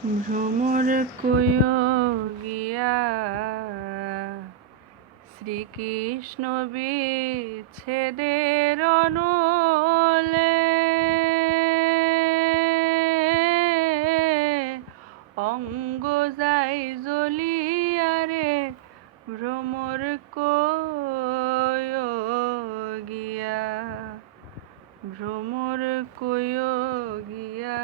ভ্রমর কয় গিয়া শ্রীকৃষ্ণ বিচ্ছেদের অনলে অঙ্গ যাই জ্বলিয়া রে ভ্রমর কয় গিয়া ভ্রমর কয় গিয়া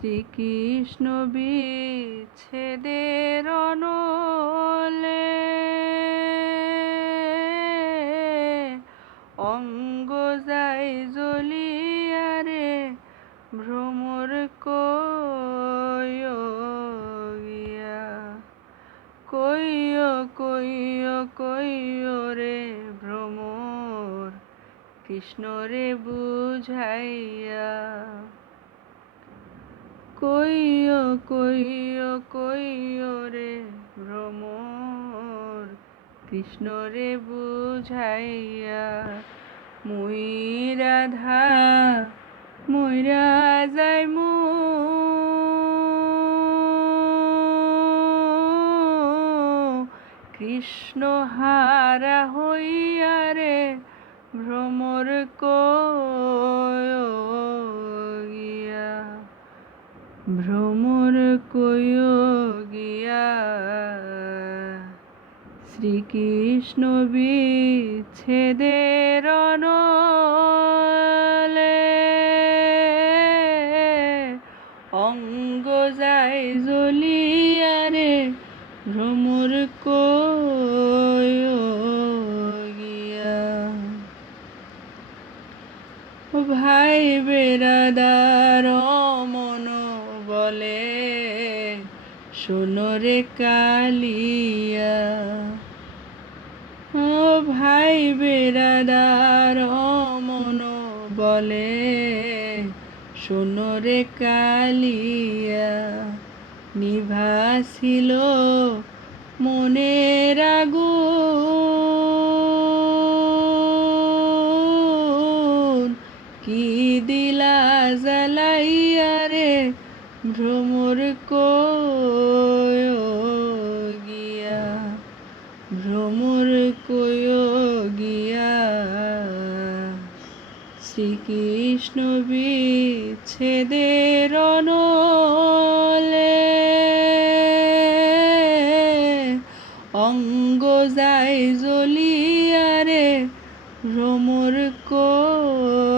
শ্রীকৃষ্ণ বিচ্ছেদের অনলে অঙ্গ যাই জ্বলিয়া রে ভ্রমর কয় গিয়া কইয় রে ভ্রমর কৃষ্ণ রে বুঝাইয়া কইয় রে ভ্রমর কৃষ্ণ রে বুঝাইয়া মুই রাধা মইরা যাইমু কৃষ্ণ হারা হইয়া রে ভ্রমর কয় গিয়া ভ্রমর কয় গিয়া শ্রীকৃষ্ণ বিচ্ছেদের অনলে অঙ্গ যাই জ্বলিয়া রে ভ্রমর কয় গিয়া ভাই বেরাদার মন বলে শোনো রে কালিয়া ও ভাই বেরাদার মন বলে শোনো রে কালিয়া নিভাছিল মনের আগুন কি দিলা জ্বালাইয়া রে ভ্রমর কয় গিয়া ভ্রমর কয় গিয়া শ্রীকৃষ্ণ বিচ্ছেদের অনলে অঙ্গ যাই জ্বলিয়া রে ভ্রমর কয়